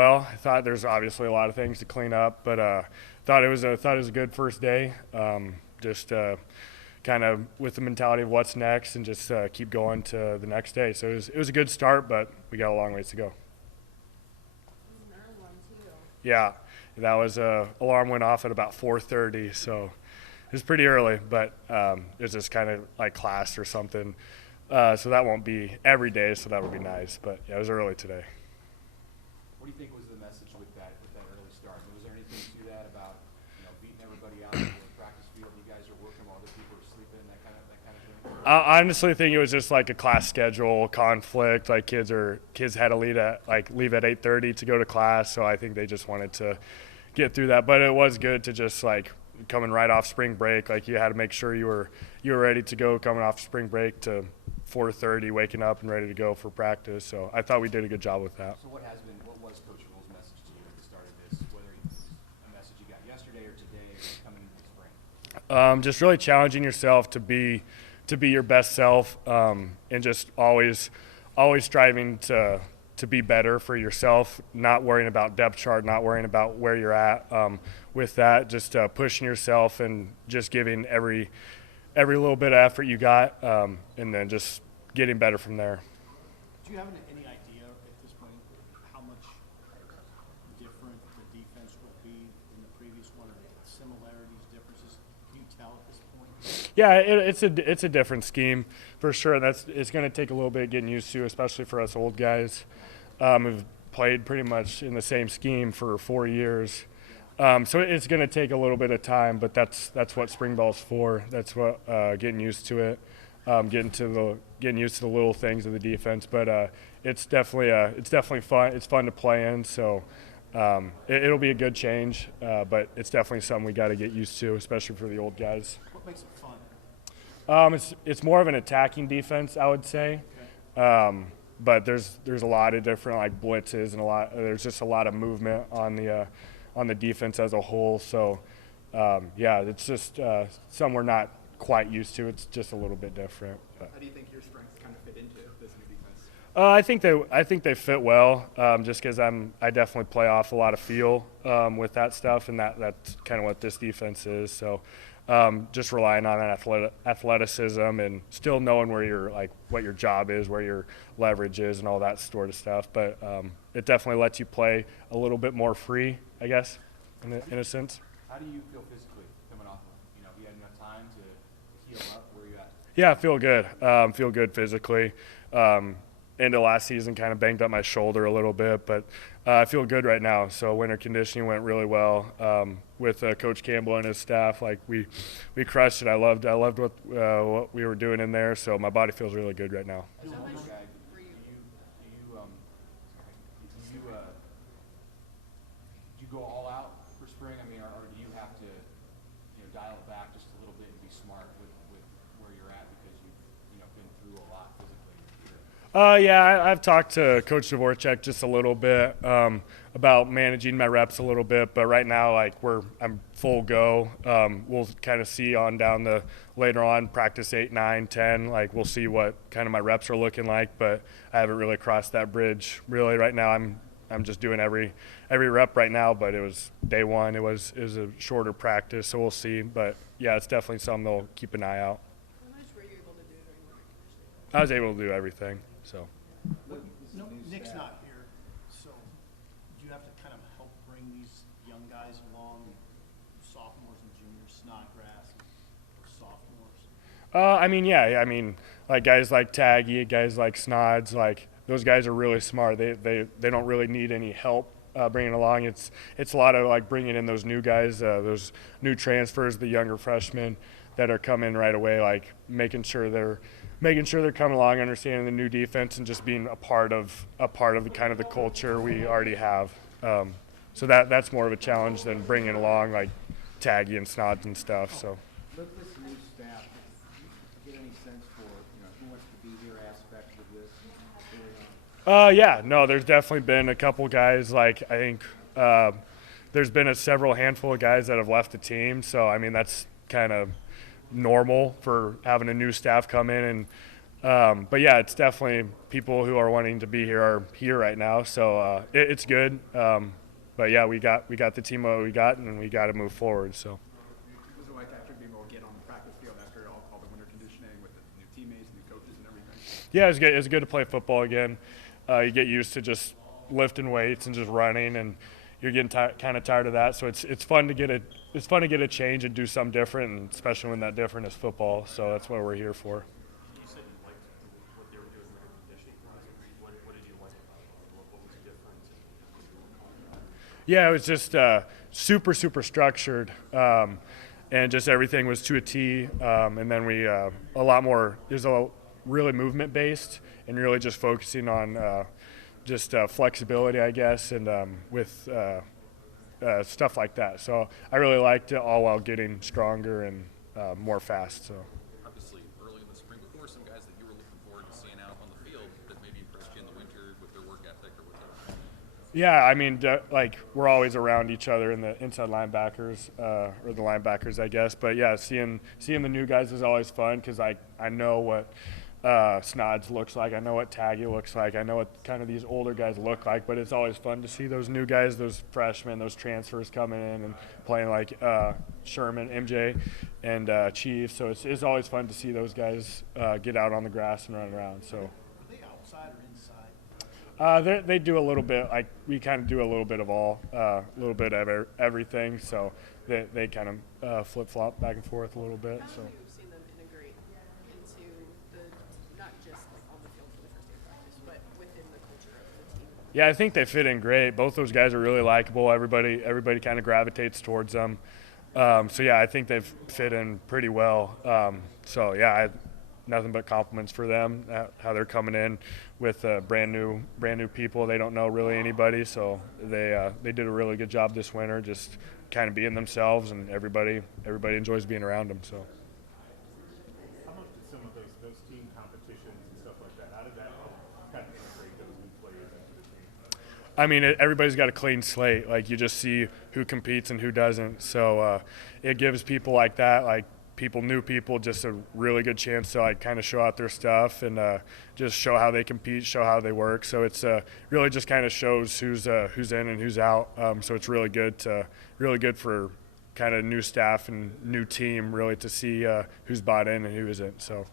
well. I thought there's obviously a lot of things to clean up, but thought it was a good first day. Just kind of with the mentality of what's next, and just keep going to the next day. So it was a good start, but we got a long ways to go. Yeah, that was alarm went off at about 4:30, so it was pretty early, but it was just kind of like class or something. So that won't be every day, so that would be nice. But yeah, it was early today. What do you think was the message with that early start? Was there anything to that about beating everybody out in the practice field? You guys are working while other people are sleeping, that kind of thing. I honestly think it was just like a class schedule conflict. Like kids had to leave at 8:30 to go to class, so I think they just wanted to get through that. But it was good to just like coming right off spring break. Like you had to make sure you were ready to go coming off spring break to 4:30, waking up and ready to go for practice. So I thought we did a good job with that. So what was Coach Rule's message to you at the start of this, whether it's a message you got yesterday or today or coming into spring? Just really challenging yourself to be your best self, and just always striving to be better for yourself, not worrying about depth chart, not worrying about where you're at. With that, just pushing yourself and just giving every little bit of effort you got, and then just getting better from there. Do you have any idea at this point how much different the defense will be in the previous one, or similarities, differences? Can you tell at this point? Yeah, it's a different scheme for sure. It's going to take a little bit getting used to, especially for us old guys who've played pretty much in the same scheme for 4 years. So it's going to take a little bit of time, but that's what spring ball's for. That's what getting used to it, getting used to the little things of the defense. But it's definitely fun. It's fun to play in. So it'll be a good change, but it's definitely something we got to get used to, especially for the old guys. What makes it fun? It's more of an attacking defense, I would say. Okay. But there's a lot of different like blitzes and there's just a lot of movement on the defense as a whole. So, yeah, it's just something we're not quite used to. It's just a little bit different. But. How do you think your strengths kind of fit into this new defense? I think they fit well, just because I definitely play off a lot of feel with that stuff, and that's kind of what this defense is. So, just relying on athleticism and still knowing what your job is, where your leverage is, and all that sort of stuff. But it definitely lets you play a little bit more free, I guess, in a sense. How do you feel physically coming off of, have you had enough time to heal up? Where are you at? Yeah, I feel good. Feel good physically. End of last season kind of banged up my shoulder a little bit, but I feel good right now. So winter conditioning went really well with Coach Campbell and his staff. Like we crushed it. I loved what we were doing in there. So my body feels really good right now. As a older guy, do you go all out for spring? I mean, or do you have to dial it back just a little bit and be smart with where you're at because you've been through a lot physically? Yeah, I've talked to Coach Dvorak just a little bit about managing my reps a little bit, but right now, I'm full go. We'll kind of see on down the later on practice 8, 9, 10. We'll see what kind of my reps are looking like, but I haven't really crossed that bridge. Really, right now, I'm just doing every rep right now. But it was day one. It was a shorter practice, so we'll see. But yeah, it's definitely something they'll keep an eye out. How much were you able to do during the conditioning? I was able to do everything. So. No, Nick's not here, so do you have to kind of help bring these young guys along, sophomores and juniors, Snodgrass, or sophomores? Yeah. Like guys like Taggy, guys like Snods, like those guys are really smart. They don't really need any help bringing along. It's a lot of like bringing in those new guys, those new transfers, the younger freshmen that are coming right away, like making sure they're coming along, understanding the new defense, and just being a part of the kind of the culture we already have. So that's more of a challenge than bringing along like Taggy and Snods and stuff. So. With this new staff, do you get any sense for who wants to be here aspect of this? Yeah, no, there's definitely been a couple guys. Like I think there's been several handful of guys that have left the team. So I mean that's kind of normal for having a new staff come in and But yeah, it's definitely people who are wanting to be here are here right now, so it's good. But yeah, we got the team what we got, and we got to move forward. So. Was it like after being able to get on the practice field after all the winter conditioning with the new teammates, new coaches, and everything? Yeah, it's good. It's good to play football again. You get used to just lifting weights and just running, and you're getting kind of tired of that. So it's fun to get a change and do something different, and especially when that different is football. So that's what we're here for. You said you liked what they were doing with their conditioning wise. What did you like about it? What was different? Yeah, it was just super structured, and just everything was to a T. And then we a lot more. There's a really movement based, and really just focusing on just flexibility, I guess, and with stuff like that. So I really liked it, all while getting stronger and more fast. So. Obviously, early in the spring, but who are some guys that you were looking forward to seeing out on the field that maybe impressed you in the winter with their work ethic or whatever? Yeah, I mean, like we're always around each other in the inside linebackers or the linebackers, I guess. But yeah, seeing the new guys is always fun because I know what Snods looks like. I know what Taggy looks like. I know what kind of these older guys look like. But it's always fun to see those new guys, those freshmen, those transfers coming in and playing like Sherman, MJ, and Chief. So it's always fun to see those guys get out on the grass and run around. So. Are they outside or inside? They do a little bit. Like we kind of do a little bit of all, a little bit of everything. So they kind of flip flop back and forth a little bit. How So. have you seen them integrate into not just like on the field for the first day of practice, but within the culture of the team? Yeah, I think they fit in great. Both those guys are really likable. Everybody kind of gravitates towards them. So yeah, I think they've fit in pretty well. So yeah, nothing but compliments for them. How they're coming in with brand new people. They don't know really anybody, so they did a really good job this winter, just kind of being themselves, and everybody enjoys being around them. So. How much did some of those team competitions and stuff like that? How did that help kind of integrate those new players into the team? I mean, everybody's got a clean slate. Like you just see who competes and who doesn't. So it gives people like that, like new people, just a really good chance to like kind of show out their stuff and just show how they compete, show how they work. So it's really just kind of shows who's in and who's out. So it's really good for kind of new staff and new team really to see who's bought in and who isn't. So.